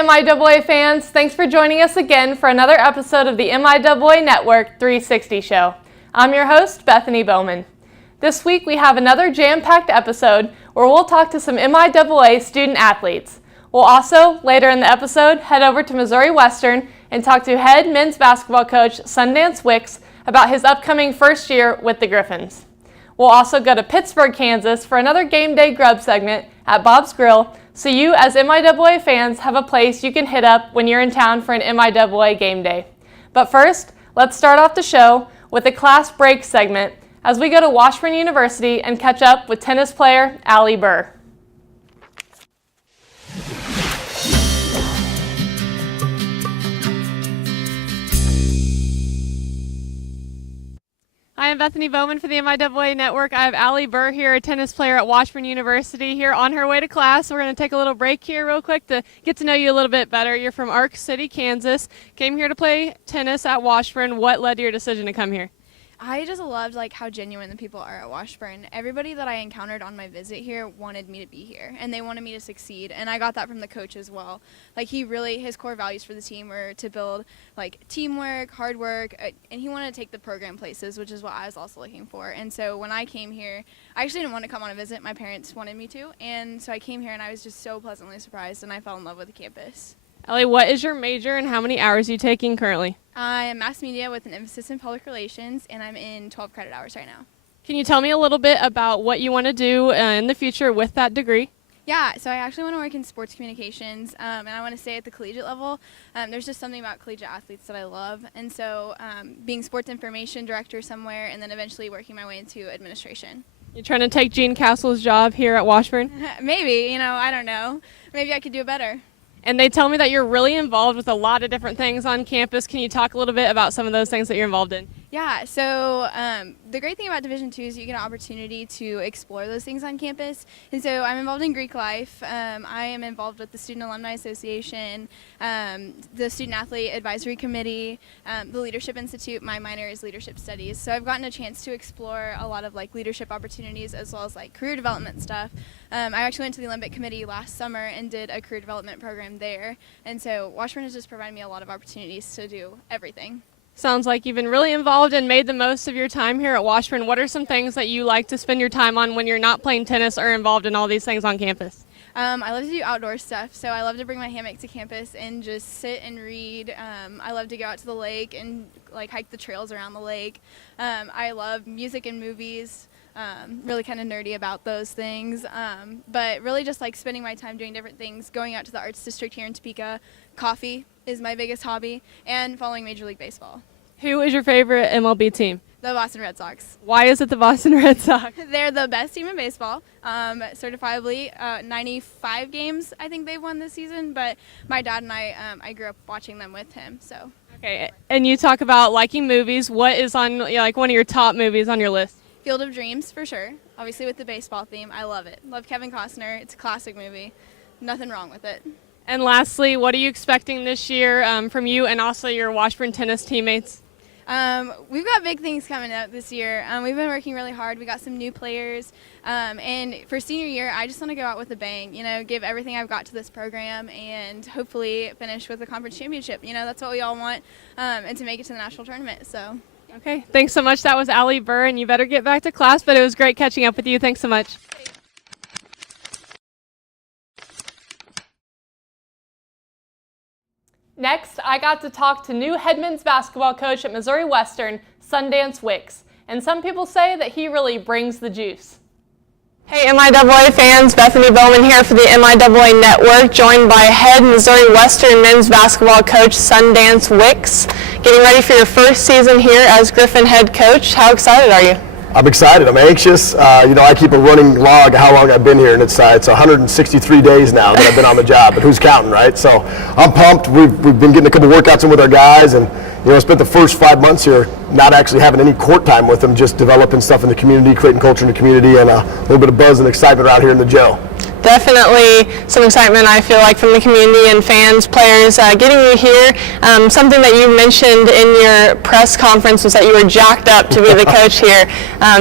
MIAA fans, thanks for joining us again for another episode of the MIAA Network 360 show. I'm your host, Bethany Bowman. This week we have another jam-packed episode where we'll talk to some MIAA student athletes. We'll also, later in the episode, head over to Missouri Western and talk to head men's basketball coach Sundance Wicks about his upcoming first year with the Griffins. We'll also go to Pittsburg, Kansas for another Gameday Grub segment at Bob's Grill, so you as MIAA fans have a place you can hit up when you're in town for an MIAA game day. But first, let's start off the show with a class break segment as we go to Washburn University and catch up with tennis player Allie Burr. Hi, I'm Bethany Bowman for the MIAA Network. I have Allie Burr here, a tennis player at Washburn University, here on her way to class. We're going to take a little break here real quick to get to know you a little bit better. You're from Ark City, Kansas. Came here to play tennis at Washburn. What led to your decision to come here? I just loved how genuine the people are at Washburn. Everybody that I encountered on my visit here wanted me to be here, and they wanted me to succeed, and I got that from the coach as well. His core values for the team were to build teamwork, hard work, and he wanted to take the program places, which is what I was also looking for. And so when I came here, I actually didn't want to come on a visit. My parents wanted me to, and so I came here and I was just so pleasantly surprised, and I fell in love with the campus. Allie, what is your major and how many hours are you taking currently? I am mass media with an emphasis in public relations, and I'm in 12 credit hours right now. Can you tell me a little bit about what you want to do in the future with that degree? Yeah, so I actually want to work in sports communications, and I want to stay at the collegiate level. There's just something about collegiate athletes that I love, and so being sports information director somewhere and then eventually working my way into administration. You're trying to take Gene Castle's job here at Washburn? Maybe, I don't know. Maybe I could do it better. And they tell me that you're really involved with a lot of different things on campus. Can you talk a little bit about some of those things that you're involved in? Yeah, so the great thing about Division II is you get an opportunity to explore those things on campus. And so I'm involved in Greek life. I am involved with the Student Alumni Association, the Student Athlete Advisory Committee, the Leadership Institute. My minor is Leadership Studies. So I've gotten a chance to explore a lot of leadership opportunities as well as career development stuff. I actually went to the Olympic Committee last summer and did a career development program there. And so Washburn has just provided me a lot of opportunities to do everything. Sounds like you've been really involved and made the most of your time here at Washburn. What are some things that you like to spend your time on when you're not playing tennis or involved in all these things on campus? I love to do outdoor stuff, so I love to bring my hammock to campus and just sit and read. I love to go out to the lake and hike the trails around the lake. I love music and movies. Really kind of nerdy about those things, but really just spending my time doing different things, going out to the Arts District here in Topeka. Coffee is my biggest hobby, and following Major League Baseball. Who is your favorite MLB team? The Boston Red Sox. Why is it the Boston Red Sox? They're the best team in baseball, certifiably. 95 games I think they've won this season, but my dad and I grew up watching them with him, so. Okay, and you talk about liking movies. What is on one of your top movies on your list? Field of Dreams, for sure. Obviously with the baseball theme, I love it. Love Kevin Costner. It's a classic movie. Nothing wrong with it. And lastly, what are you expecting this year from you and also your Washburn tennis teammates? We've got big things coming up this year. We've been working really hard. We got some new players. And for senior year, I just want to go out with a bang, give everything I've got to this program and hopefully finish with a conference championship. That's what we all want, and to make it to the national tournament. So. Okay, thanks so much. That was Allie Burr, and you better get back to class, but it was great catching up with you. Thanks so much. Next, I got to talk to new head men's basketball coach at Missouri Western, Sundance Wicks, and some people say that he really brings the juice. Hey MIAA fans, Bethany Bowman here for the MIAA Network, joined by head Missouri Western men's basketball coach Sundance Wicks. Getting ready for your first season here as Griffin head coach. How excited are you? I'm excited. I'm anxious. I keep a running log of how long I've been here, and it's 163 days now that I've been on the job, but who's counting, right? So I'm pumped. We've been getting a couple workouts in with our guys, and spent the first 5 months here not actually having any court time with them, just developing stuff in the community, creating culture in the community, and a little bit of buzz and excitement around here in the gel. Definitely some excitement, I feel like, from the community and fans, players, getting you here. Something that you mentioned in your press conference was that you were jacked up to be the coach here.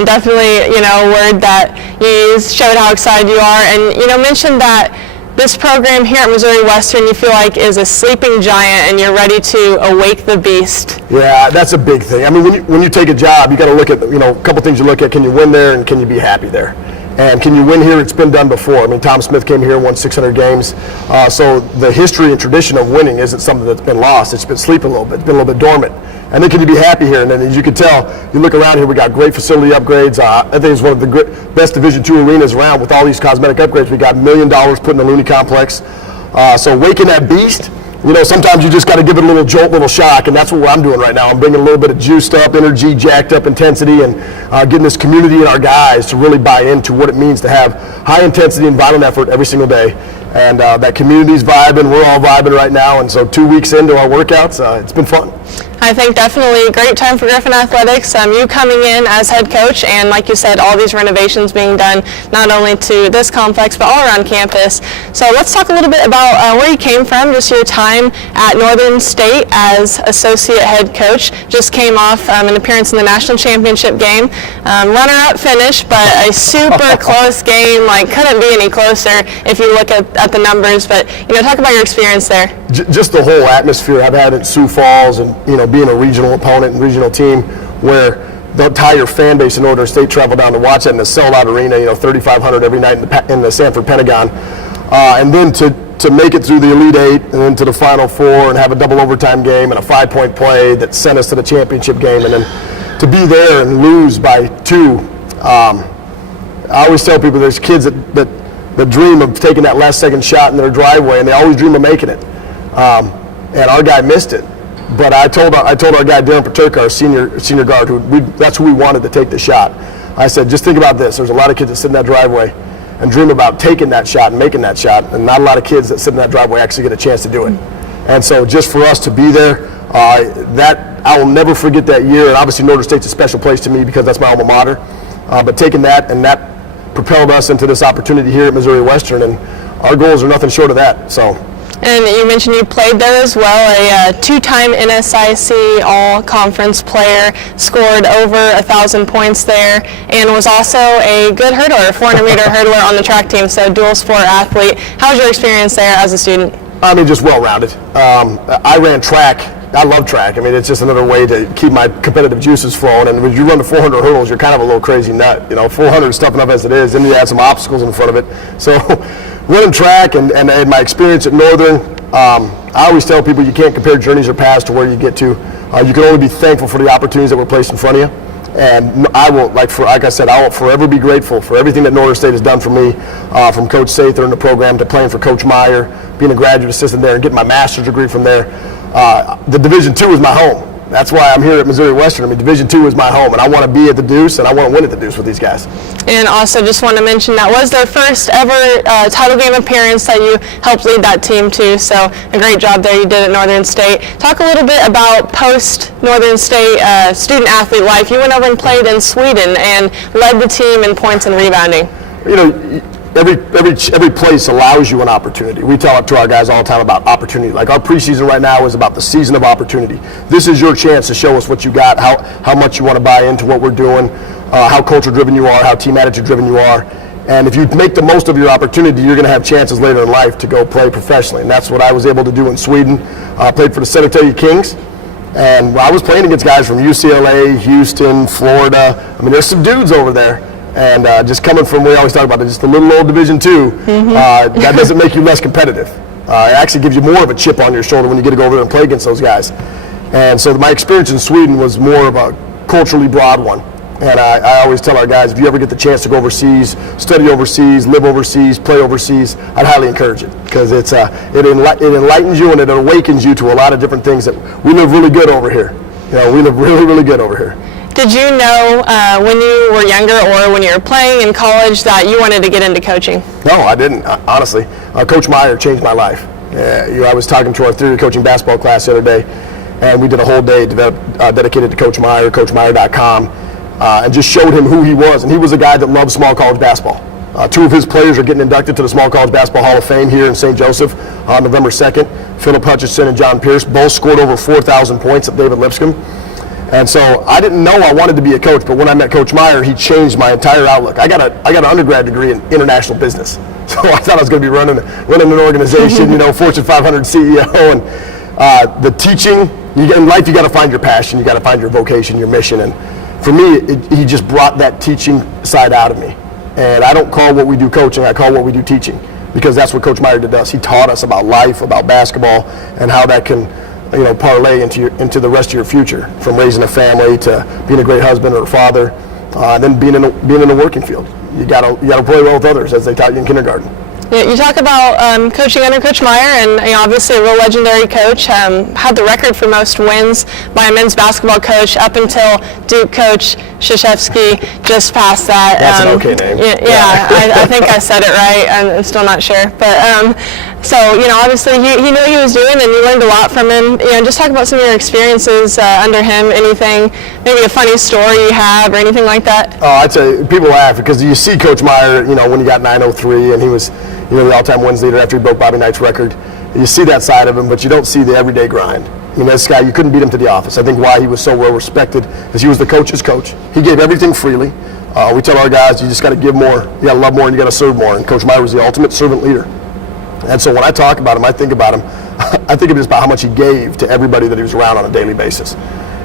Definitely, a word that you used, showed how excited you are, and, mentioned that this program here at Missouri Western you feel like is a sleeping giant and you're ready to awake the beast. Yeah, that's a big thing. I mean, when you take a job, you got to look at, a couple things you look at. Can you win there, and can you be happy there? And can you win here? It's been done before. I mean, Tom Smith came here and won 600 games. So the history and tradition of winning isn't something that's been lost. It's been sleeping a little bit. It's been a little bit dormant. And then can you be happy here? And then as you can tell, you look around here, we got great facility upgrades. I think it's one of the best Division II arenas around with all these cosmetic upgrades. We got $1 million put in the Looney Complex. So waking that beast, sometimes you just got to give it a little jolt, little shock, and that's what I'm doing right now. I'm bringing a little bit of juiced up energy, jacked up intensity, and getting this community and our guys to really buy into what it means to have high intensity and violent effort every single day. And that community's vibing, we're all vibing right now, and so 2 weeks into our workouts, it's been fun. I think definitely a great time for Griffin Athletics. You coming in as head coach, and like you said, all these renovations being done not only to this complex but all around campus. So let's talk a little bit about where you came from, just your time at Northern State as associate head coach. Just came off an appearance in the national championship game. Runner-up finish, but a super close game. Like, couldn't be any closer if you look at the numbers. But talk about your experience there. Just the whole atmosphere I've had at Sioux Falls, and being a regional opponent and regional team where the entire fan base in Northern State traveled down to watch that in the sold-out arena, 3,500 every night in the Sanford Pentagon, and then to make it through the Elite Eight and then to the Final Four and have a double overtime game and a 5-point play that sent us to the championship game, and then to be there and lose by 2. I always tell people there's kids that dream of taking that last second shot in their driveway, and they always dream of making it. And our guy missed it. But I told our guy Darren Paterka, our senior guard, that's who we wanted to take the shot. I said, just think about this. There's a lot of kids that sit in that driveway and dream about taking that shot and making that shot, and not a lot of kids that sit in that driveway actually get a chance to do it. And so just for us to be there, that I will never forget that year. And obviously Northern State's a special place to me because that's my alma mater. But taking that, and that propelled us into this opportunity here at Missouri Western, and our goals are nothing short of that. So. And you mentioned you played there as well, a 2-time NSIC all-conference player, scored over 1,000 points there, and was also a good hurdler, 400-meter hurdler on the track team, so dual sport athlete. How was your experience there as a student? I mean, just well-rounded. I ran track. I love track. I mean, it's just another way to keep my competitive juices flowing. And when you run the 400 hurdles, you're kind of a little crazy nut. 400 is tough enough as it is, then you add some obstacles in front of it. So running track and my experience at Northern, I always tell people you can't compare journeys or paths to where you get to. You can only be thankful for the opportunities that were placed in front of you. And I will, like I said, I will forever be grateful for everything that Northern State has done for me, from Coach Sather in the program to playing for Coach Meyer, being a graduate assistant there and getting my master's degree from there. The Division II is my home. That's why I'm here at Missouri Western. I mean, Division II is my home, and I want to be at the Deuce, and I want to win at the Deuce with these guys. And also just want to mention that was their first ever title game appearance that you helped lead that team to, so a great job there you did at Northern State. Talk a little bit about post-Northern State student-athlete life. You went over and played in Sweden and led the team in points and rebounding. Every place allows you an opportunity. We tell it to our guys all the time about opportunity. Like our preseason right now is about the season of opportunity. This is your chance to show us what you got, how much you want to buy into what we're doing, how culture driven you are, how team attitude driven you are. And if you make the most of your opportunity, you're going to have chances later in life to go play professionally. And that's what I was able to do in Sweden. I played for the San Antonio Kings. And I was playing against guys from UCLA, Houston, Florida. I mean, there's some dudes over there. And just coming from, we always talk about it, just a little old Division II, that doesn't make you less competitive. It actually gives you more of a chip on your shoulder when you get to go over there and play against those guys. And so my experience in Sweden was more of a culturally broad one. And I always tell our guys, if you ever get the chance to go overseas, study overseas, live overseas, play overseas, I'd highly encourage it, because it enlightens you and it awakens you to a lot of different things that we live really good over here. We live really, really good over here. Did you know when you were younger or when you were playing in college that you wanted to get into coaching? No, I didn't, honestly. Coach Meyer changed my life. I was talking to our theory coaching basketball class the other day, and we did a whole day dedicated to Coach Meyer, CoachMeyer.com, and just showed him who he was. And he was a guy that loved small college basketball. 2 of his players are getting inducted to the Small College Basketball Hall of Fame here in St. Joseph on November 2nd. Philip Hutchinson and John Pierce both scored over 4,000 points at David Lipscomb. And so I didn't know I wanted to be a coach, but when I met Coach Meyer, he changed my entire outlook. I got an undergrad degree in international business. So I thought I was going to be running an organization, Fortune 500 CEO. And the teaching, in life you got to find your passion, you got to find your vocation, your mission. And for me, he just brought that teaching side out of me. And I don't call what we do coaching, I call what we do teaching, because that's what Coach Meyer did to us. He taught us about life, about basketball, and how that can parlay into the rest of your future, from raising a family to being a great husband or a father, then being in the working field. You gotta play well with others, as they taught you in kindergarten. Yeah, you talk about coaching under Coach Meyer, and obviously a real legendary coach. Had the record for most wins by a men's basketball coach up until Duke coach Krzyzewski just passed that. That's an okay name. Yeah, I think I said it right. I'm still not sure, but so obviously he knew what he was doing, and you learned a lot from him. Just talk about some of your experiences under him. Anything, maybe a funny story you have or anything like that. Oh, I'd say people laugh because you see Coach Meyer, when he got 903 and he was the all-time wins leader after he broke Bobby Knight's record. You see that side of him, but you don't see the everyday grind. This guy, you couldn't beat him to the office. I think why he was so well respected is he was the coach's coach. He gave everything freely. We tell our guys, you just got to give more, you got to love more, and you got to serve more. And Coach Meyer was the ultimate servant leader. And so when I talk about him, I think about him, I think about how much he gave to everybody that he was around on a daily basis.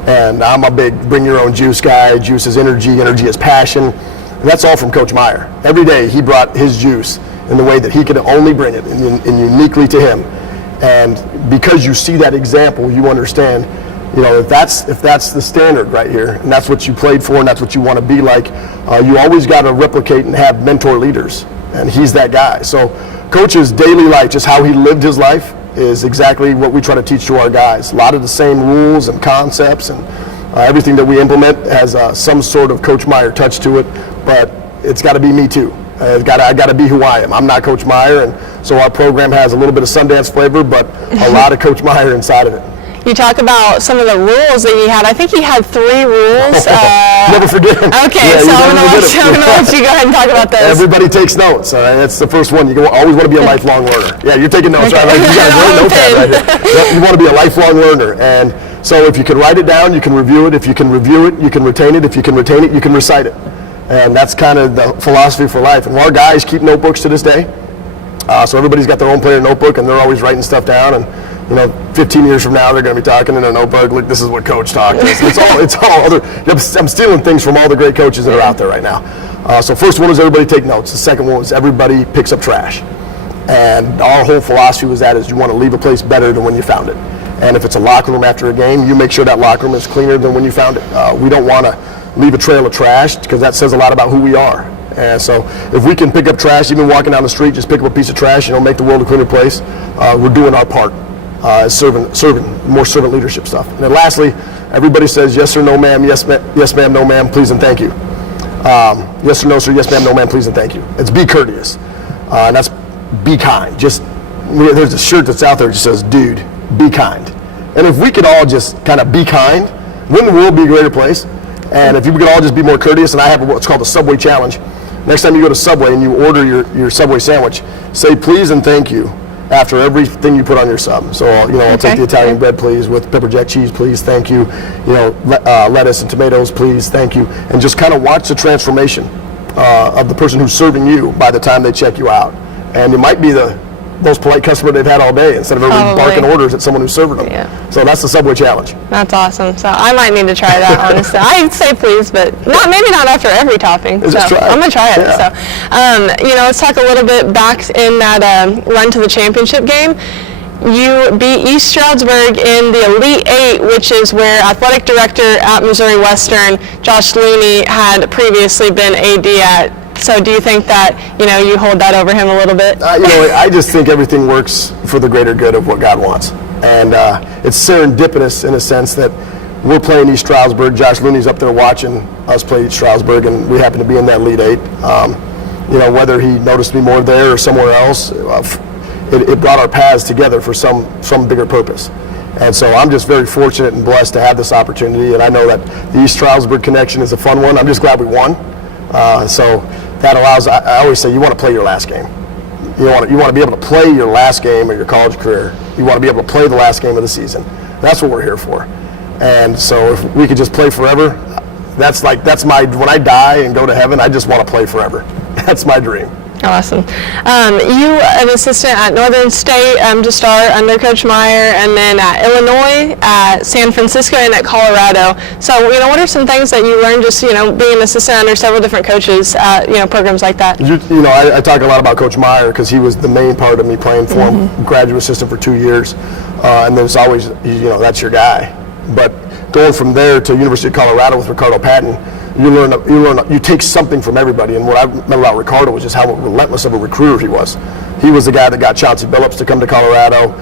And I'm a big bring your own juice guy. Juice is energy is passion. And that's all from Coach Meyer. Every day he brought his juice in the way that he could only bring it, and uniquely to him. And because you see that example, you understand, if that's the standard right here, and that's what you played for, and that's what you want to be like, you always got to replicate and have mentor leaders, and he's that guy. So Coach's daily life, just how he lived his life, is exactly what we try to teach to our guys. A lot of the same rules and concepts, and everything that we implement has some sort of Coach Meyer touch to it, but it's got to be me too. I got to be who I am. I'm not Coach Meyer, and so our program has a little bit of Sundance flavor, but a lot of Coach Meyer inside of it. You talk about some of the rules that he had. I think he had 3 rules. Never forget them. Okay, so I'm going to let you go ahead and talk about those. Everybody takes notes. That's the first one. You always want to be a lifelong learner. Yeah, you're taking notes, okay. Right? You got a great notepad right here. You want to be a lifelong learner. And so if you can write it down, you can review it. If you can review it, you can retain it. If you can retain it, you can recite it. And that's kind of the philosophy for life. And our guys keep notebooks to this day. So everybody's got their own player notebook, and they're always writing stuff down. And 15 years from now, they're going to be talking in their notebook. Look, this is what Coach talked. It's all other. I'm stealing things from all the great coaches that are out there right now. So first one was everybody take notes. The second one was everybody picks up trash. And our whole philosophy was that is you want to leave a place better than when you found it. And if it's a locker room after a game, you make sure that locker room is cleaner than when you found it. We don't want to leave a trail of trash because that says a lot about who we are. And so if we can pick up trash, even walking down the street, just pick up a piece of trash, make the world a cleaner place, we're doing our part. Serving more servant leadership stuff. And then lastly, everybody says yes or no ma'am, yes ma'am, no ma'am, please and thank you. Yes or no sir, yes ma'am, no ma'am, please and thank you. It's be courteous, and that's be kind. There's a shirt that's out there that just says, dude, be kind. And if we could all just kind of be kind, wouldn't the world be a greater place? And if we could all just be more courteous, and I have what's called the Subway Challenge. Next time you go to Subway and you order your Subway sandwich, say please and thank you after everything you put on your sub. So, I'll take the Italian bread, please, with pepper jack cheese, please, thank you. Lettuce and tomatoes, please, thank you. And just kind of watch the transformation of the person who's serving you by the time they check you out. And it might be the most polite customer they've had all day instead of everybody barking orders at someone who's serving them. Yeah. So that's the Subway Challenge. That's awesome. So I might need to try that, honestly. I'd say please, but maybe not after every topping. So I'm going to try it. Yeah. So, let's talk a little bit back in that run to the championship game. You beat East Stroudsburg in the Elite 8, which is where athletic director at Missouri Western, Josh Looney, had previously been AD at. So do you think that, you hold that over him a little bit? I just think everything works for the greater good of what God wants. And it's serendipitous in a sense that we're playing East Stroudsburg. Josh Looney's up there watching us play East Stroudsburg, and we happen to be in that Elite 8. Whether he noticed me more there or somewhere else, it brought our paths together for some bigger purpose. And so I'm just very fortunate and blessed to have this opportunity. And I know that the East Stroudsburg connection is a fun one. I'm just glad we won. So that allows, I always say, you want to play your last game. You want to be able to play your last game of your college career. You want to be able to play the last game of the season. That's what we're here for. And so if we could just play forever, that's my, when I die and go to heaven, I just want to play forever. That's my dream. Awesome. You an assistant at Northern State to start under Coach Meyer, and then at Illinois, at San Francisco, and at Colorado. So, what are some things that you learned just, being an assistant under several different coaches at, programs like that? I talk a lot about Coach Meyer because he was the main part of me playing for him, graduate assistant for 2 years. And then it's always, that's your guy. But going from there to University of Colorado with Ricardo Patton, you take something from everybody. And what I remember about Ricardo was just how relentless of a recruiter he was. He was the guy that got Chauncey Billups to come to Colorado.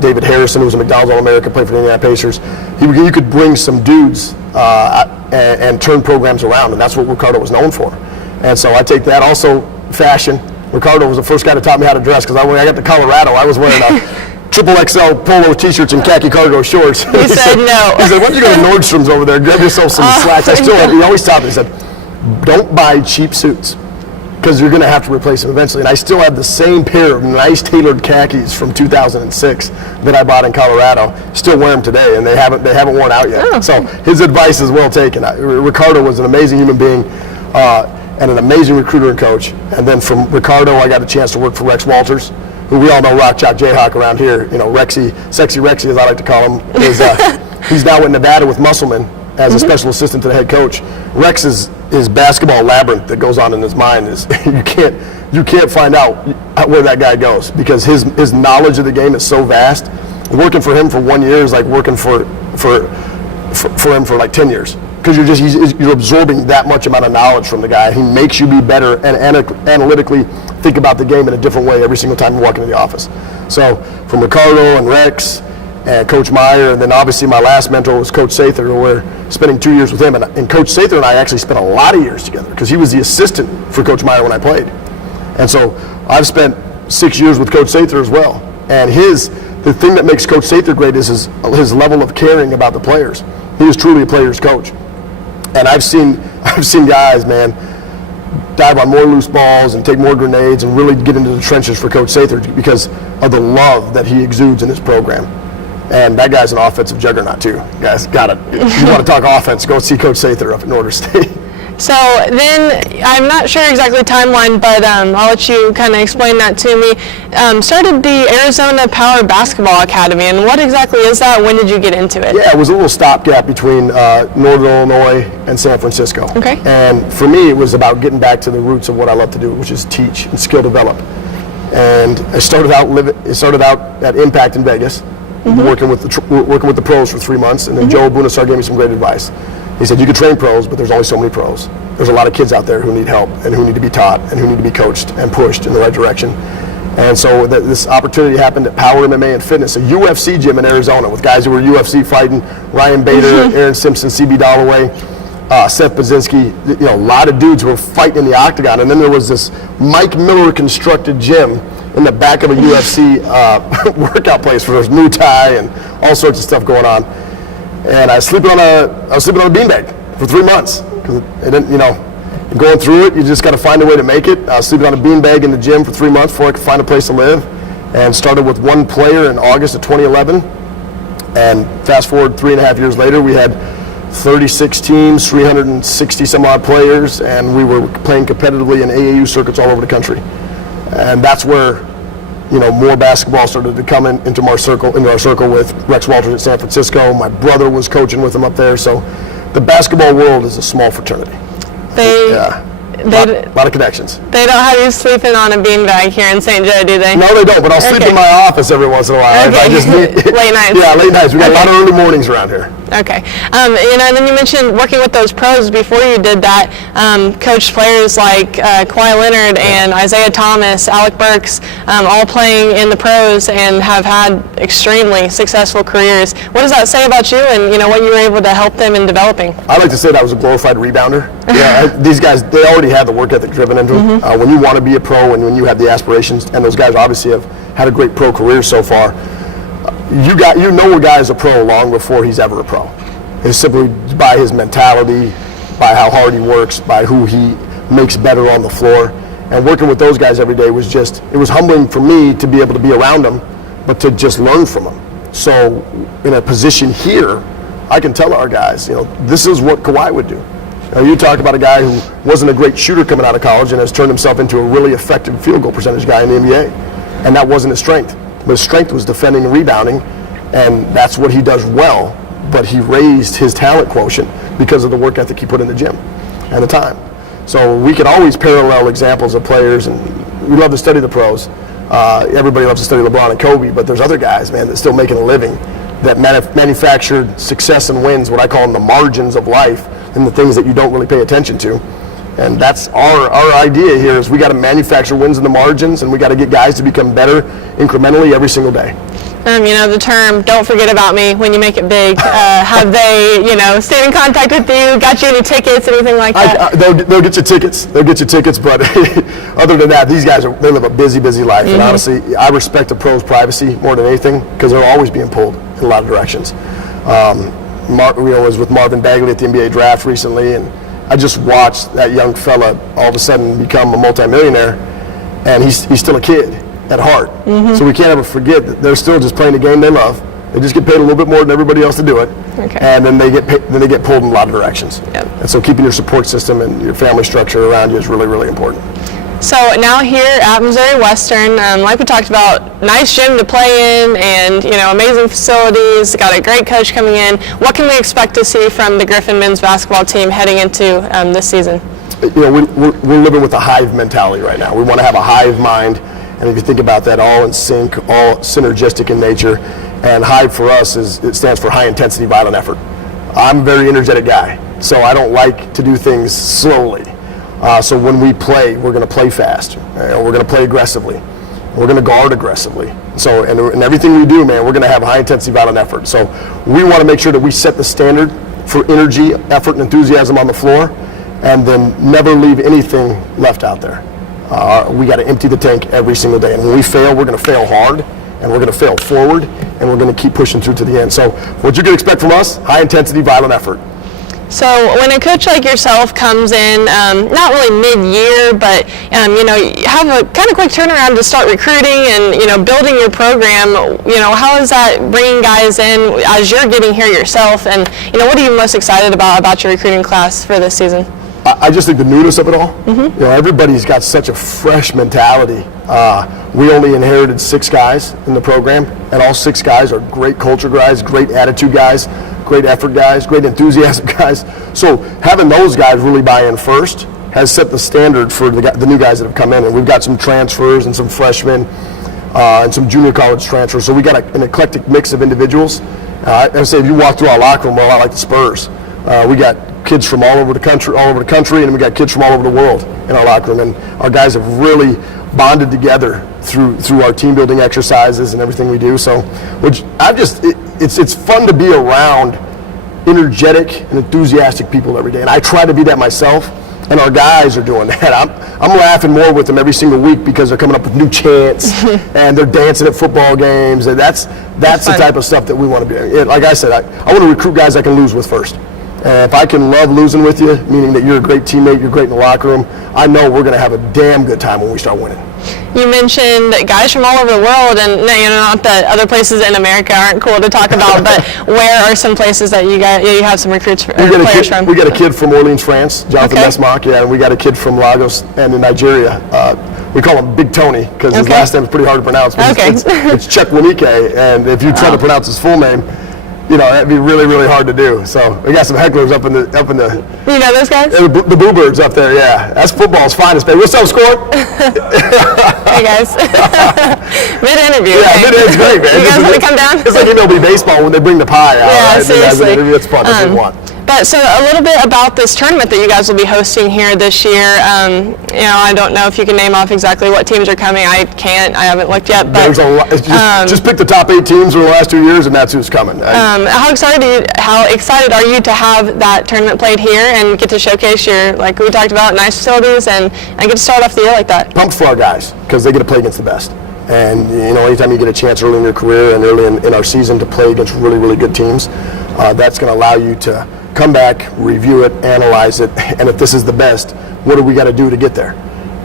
David Harrison, who was a McDonald's All-American, played for the Indiana Pacers. You could bring some dudes and turn programs around, and that's what Ricardo was known for. And so I take that. Also, fashion. Ricardo was the first guy that taught me how to dress, because when I got to Colorado, I was wearing a triple XL polo t-shirts and khaki cargo shorts. He said no. He said, why don't you go to Nordstrom's over there, grab yourself some slacks. He always taught me, he said, don't buy cheap suits, because you're going to have to replace them eventually. And I still have the same pair of nice tailored khakis from 2006 that I bought in Colorado. Still wear them today, and they haven't worn out yet. Oh. So his advice is well taken. Ricardo was an amazing human being and an amazing recruiter and coach. And then from Ricardo, I got a chance to work for Rex Walters, who we all know Rock Chalk Jayhawk around here. Rexy, Sexy Rexy, as I like to call him, he's now in Nevada with Musselman as a special assistant to the head coach. Rex's basketball labyrinth that goes on in his mind is you can't find out where that guy goes, because his knowledge of the game is so vast. Working for him for 1 year is like working for him for like 10 years, because you're absorbing that much amount of knowledge from the guy. He makes you be better and analytically think about the game in a different way every single time you walk into the office. So from Ricardo and Rex and Coach Meyer, and then obviously my last mentor was Coach Sather, who we're spending 2 years with him. And Coach Sather and I actually spent a lot of years together, because he was the assistant for Coach Meyer when I played. And so I've spent 6 years with Coach Sather as well. And the thing that makes Coach Sather great is his level of caring about the players. He is truly a player's coach. And I've seen guys, man, dive on more loose balls and take more grenades and really get into the trenches for Coach Sather because of the love that he exudes in his program. And that guy's an offensive juggernaut too. You guys got it. If you want to talk offense, go see Coach Sather up at Northern State. So then, I'm not sure exactly timeline, but I'll let you kind of explain that to me. Started the Arizona Power Basketball Academy, and what exactly is that? When did you get into it? Yeah, it was a little stopgap between Northern Illinois and San Francisco. Okay. And for me, it was about getting back to the roots of what I love to do, which is teach and skill develop. And I started out at Impact in Vegas, working with the pros for 3 months, and then Joe Bunasar gave me some great advice. He said, you can train pros, but there's only so many pros. There's a lot of kids out there who need help and who need to be taught and who need to be coached and pushed in the right direction. And so this opportunity happened at Power MMA and Fitness, a UFC gym in Arizona with guys who were UFC fighting, Ryan Bader, Aaron Simpson, CB Dalloway, Seth Baczynski, a lot of dudes who were fighting in the octagon. And then there was this Mike Miller constructed gym in the back of a UFC workout place where there's Muay Thai and all sorts of stuff going on. And I was sleeping on a beanbag for 3 months. Going through it, you just got to find a way to make it. I was sleeping on a beanbag in the gym for 3 months before I could find a place to live. And started with one player in August of 2011. And fast forward 3.5 years later, we had 36 teams, 360 some odd players, and we were playing competitively in AAU circuits all over the country. And that's where more basketball started to come into our circle with Rex Walters at San Francisco. My brother was coaching with him up there. So the basketball world is a small fraternity. A lot of connections. They don't have you sleeping on a beanbag here in St. Joe, do they? No, they don't, but I'll sleep in my office every once in a while. Okay. If I just need, late nights. Yeah, late nights. We got a lot of early mornings around here. Okay. And then you mentioned working with those pros. Before you did that, coached players like Kawhi Leonard and Isaiah Thomas, Alec Burks, all playing in the pros and have had extremely successful careers. What does that say about you and what you were able to help them in developing? I like to say that I was a glorified rebounder. These guys, they already had the work ethic driven into them. When you want to be a pro and when you have the aspirations, and those guys obviously have had a great pro career so far, you know a guy is a pro long before he's ever a pro. It's simply by his mentality, by how hard he works, by who he makes better on the floor. And working with those guys every day was it was humbling for me to be able to be around them, but to just learn from them. So in a position here, I can tell our guys, this is what Kawhi would do. You talk about a guy who wasn't a great shooter coming out of college and has turned himself into a really effective field goal percentage guy in the NBA. And that wasn't his strength. But his strength was defending and rebounding, and that's what he does well. But he raised his talent quotient because of the work ethic he put in the gym and the time. So we can always parallel examples of players, and we love to study the pros. Everybody loves to study LeBron and Kobe, but there's other guys, man, that's still making a living, that manufactured success and wins, what I call them the margins of life, and the things that you don't really pay attention to. And that's our idea here is we got to manufacture wins in the margins, and we got to get guys to become better incrementally every single day. The term "don't forget about me" when you make it big. Have they, stayed in contact with you? Got you any tickets, anything like that? They'll get you tickets. They'll get you tickets, but other than that, these guys they live a busy life. And honestly, I respect the pros' privacy more than anything because they're always being pulled in a lot of directions. Was with Marvin Bagley at the NBA draft recently, and I just watched that young fella all of a sudden become a multimillionaire, and he's still a kid at heart. So we can't ever forget that they're still just playing the game they love. They just get paid a little bit more than everybody else to do it, and then they get pulled in a lot of directions. Yep. And so keeping your support system and your family structure around you is really, really important. So now here at Missouri Western, like we talked about, nice gym to play in, and amazing facilities. Got a great coach coming in. What can we expect to see from the Griffin men's basketball team heading into this season? We're living with a hive mentality right now. We want to have a hive mind, and if you think about that, all in sync, all synergistic in nature. And hive for us it stands for high intensity violent effort. I'm a very energetic guy, so I don't like to do things slowly. So when we play, we're going to play fast. We're going to play aggressively. We're going to guard aggressively. So and everything we do, man, we're going to have high intensity violent effort. So we want to make sure that we set the standard for energy, effort, and enthusiasm on the floor, and then never leave anything left out there. We got to empty the tank every single day. And when we fail, we're going to fail hard, and we're going to fail forward, and we're going to keep pushing through to the end. So what you can expect from us, high intensity violent effort. So when a coach like yourself comes in, not really mid-year, but you have a kind of quick turnaround to start recruiting and building your program. How is that bringing guys in as you're getting here yourself? And what are you most excited about your recruiting class for this season? I just think the newness of it all. Everybody's got such a fresh mentality. We only inherited 6 guys in the program, and all 6 guys are great culture guys, great attitude guys, great effort guys, great enthusiasm guys. So having those guys really buy in first has set the standard for the new guys that have come in. And we've got some transfers and some freshmen and some junior college transfers. So we got an eclectic mix of individuals. I say if you walk through our locker room, we're a lot like the Spurs. We got kids from all over the country, and we got kids from all over the world in our locker room. And our guys have really bonded together through our team building exercises and everything we do. So it's fun to be around energetic and enthusiastic people every day. And I try to be that myself, and our guys are doing that. I'm laughing more with them every single week because they're coming up with new chants and they're dancing at football games. And that's the type of stuff that we want to be. Like I said, I want to recruit guys I can lose with first. And if I can love losing with you, meaning that you're a great teammate, you're great in the locker room, I know we're going to have a damn good time when we start winning. You mentioned guys from all over the world, and not that other places in America aren't cool to talk about, but where are some places that you have some recruits or players from? We got a kid from Orleans, France, Jonathan Mesmock, and we got a kid from Lagos and in Nigeria. We call him Big Tony because his last name is pretty hard to pronounce. But it's Chekwunike, and if you try to pronounce his full name, that'd be really, really hard to do. So we got some hecklers up in the. You know those guys? The Boo Birds up there, yeah. That's football's finest, baby. What's up, Score? Hey guys. Mid-interview. Yeah, mid-interview's great, man. You guys want to come down? It's like MLB baseball when they bring the pie out. Yeah, right? seriously. That's fun. That's what we want. But so a little bit about this tournament that you guys will be hosting here this year. I don't know if you can name off exactly what teams are coming. I can't. I haven't looked yet. But there's a lot. Just pick the top 8 teams over the last 2 years, and that's who's coming. How excited are you to have that tournament played here and get to showcase your, like we talked about, nice facilities and get to start off the year like that? Pumped for our guys because they get to play against the best. And anytime you get a chance early in your career and early in our season to play against really, really good teams, that's going to allow you to come back, review it, analyze it, and if this is the best, what do we got to do to get there?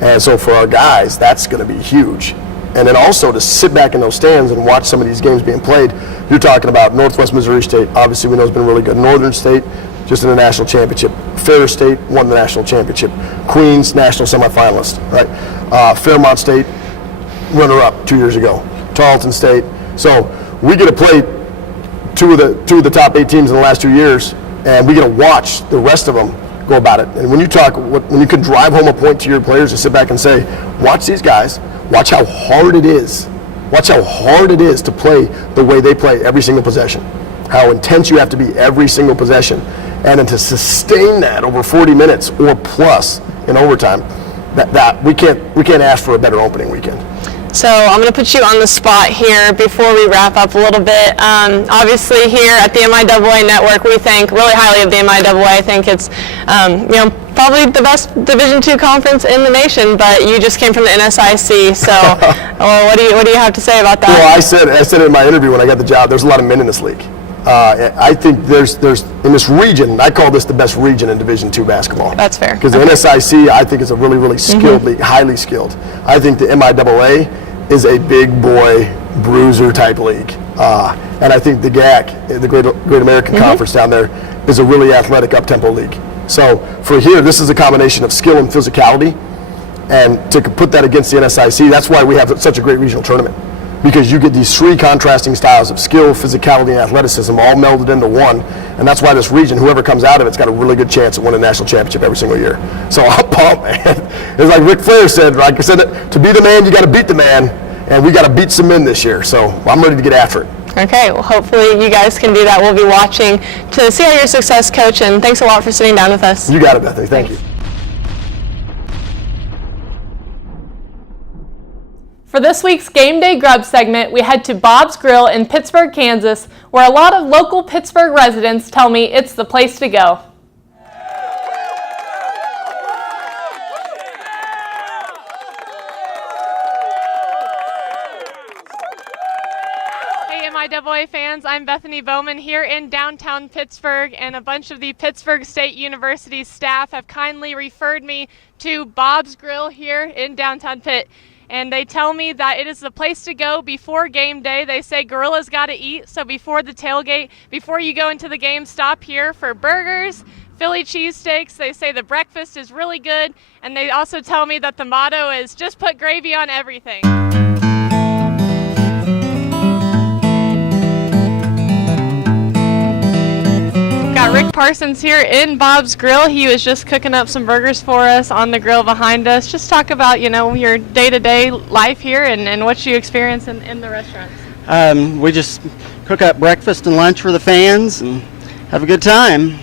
And so for our guys, that's going to be huge. And then also to sit back in those stands and watch some of these games being played. You're talking about Northwest Missouri State, obviously we know has been really good. Northern State, just in the national championship. Ferris State won the national championship. Queens, national semifinalist, right? Fairmont State, runner-up 2 years ago. Tarleton State. So we get to play two of the top 8 teams in the last 2 years, and we get to watch the rest of them go about it. And when you can drive home a point to your players to sit back and say, watch these guys, watch how hard it is. Watch how hard it is to play the way they play every single possession. How intense you have to be every single possession. And then to sustain that over 40 minutes or plus in overtime, that we can't ask for a better opening weekend. So I'm going to put you on the spot here before we wrap up a little bit. Obviously here at the MIAA Network, we think really highly of the MIAA. I think it's probably the best Division II conference in the nation, but you just came from the NSIC, so what do you have to say about that? Well, I said in my interview when I got the job, there's a lot of men in this league. I think there's in this region, I call this the best region in Division II basketball. That's fair. Because the NSIC, I think, is a really, really skilled league, highly skilled. I think the MIAA is a big boy bruiser type league. And I think the GAC, the Great American Conference down there, is a really athletic up-tempo league. So for here, this is a combination of skill and physicality. And to put that against the NSIC, that's why we have such a great regional tournament. Because you get these 3 contrasting styles of skill, physicality, and athleticism all melded into one. And that's why this region, whoever comes out of it's got a really good chance at winning a national championship every single year. So I'm pumped, man. It's like Ric Flair said, like I said, to be the man, you got to beat the man. And we got to beat some men this year. So I'm ready to get after it. Okay, well, hopefully you guys can do that. We'll be watching to see how your success, Coach, and thanks a lot for sitting down with us. You got it, Bethany. Thank you. For this week's Game Day Grub segment, we head to Bob's Grill in Pittsburg, Kansas, where a lot of local Pittsburgh residents tell me it's the place to go. Hey MIAA fans, I'm Bethany Bowman here in downtown Pittsburgh, and a bunch of the Pittsburg State University staff have kindly referred me to Bob's Grill here in downtown Pitt. And they tell me that it is the place to go before game day. They say gorillas got to eat, so before the tailgate, before you go into the game, stop here for burgers, Philly cheesesteaks. They say the breakfast is really good, and they also tell me that the motto is just put gravy on everything. Got Rick Parsons here in Bob's Grill. He was just cooking up some burgers for us on the grill behind us. Just talk about, your day-to-day life here and what you experience in the restaurants. We just cook up breakfast and lunch for the fans and have a good time.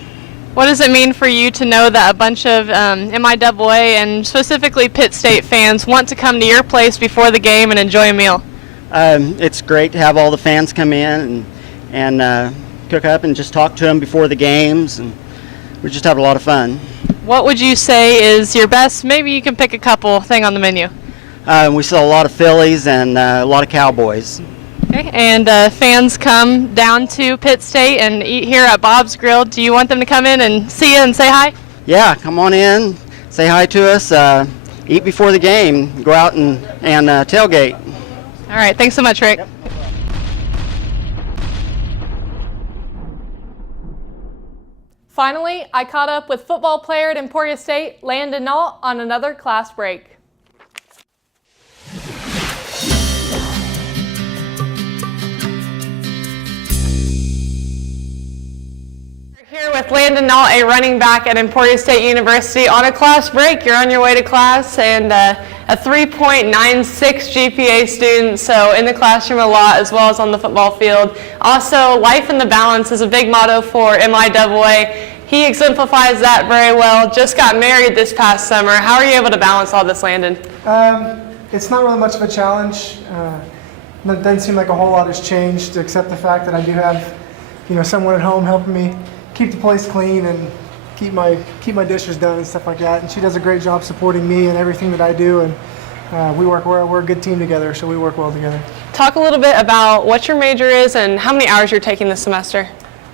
What does it mean for you to know that a bunch of MIAA and specifically Pitt State fans want to come to your place before the game and enjoy a meal? It's great to have all the fans come in and cook up and just talk to them before the games, and we just have a lot of fun. What would you say is your best, maybe you can pick a couple thing on the menu? We sell a lot of Phillies and a lot of Cowboys. Okay, and fans come down to Pitt State and eat here at Bob's Grill. Do you want them to come in and see you and say hi? Yeah, come on in, say hi to us, eat before the game, go out and tailgate. All right, thanks so much, Rick. Yep. Finally, I caught up with football player at Emporia State, Landon Nault, on another class break. We're here with Landon Nault, a running back at Emporia State University, on a class break. You're on your way to class, and a 3.96 GPA student, so in the classroom a lot as well as on the football field. Also, life in the balance is a big motto for MIAA. He exemplifies that very well. Just got married this past summer. How are you able to balance all this, Landon? It's not really much of a challenge. It doesn't seem like a whole lot has changed, except the fact that I do have, someone at home helping me keep the place clean and keep my dishes done and stuff like that. And she does a great job supporting me and everything that I do. And we're a good team together, so we work well together. Talk a little bit about what your major is and how many hours you're taking this semester.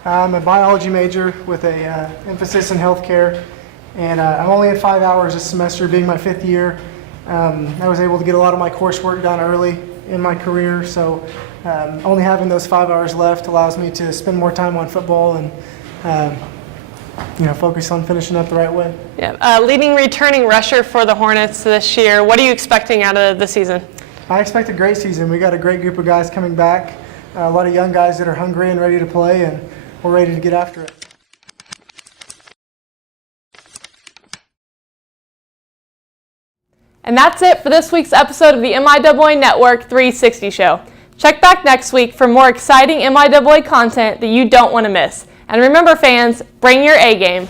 I'm a biology major with a emphasis in healthcare, and I'm only at 5 hours this semester, being my 5th year. I was able to get a lot of my coursework done early in my career, so only having those 5 hours left allows me to spend more time on football and focus on finishing up the right way. Yeah. Leading returning rusher for the Hornets this year. What are you expecting out of the season? I expect a great season. We got a great group of guys coming back, a lot of young guys that are hungry and ready to play, and we're ready to get after it. And that's it for this week's episode of the MIAA Network 360 Show. Check back next week for more exciting MIAA content that you don't want to miss. And remember, fans, bring your A game.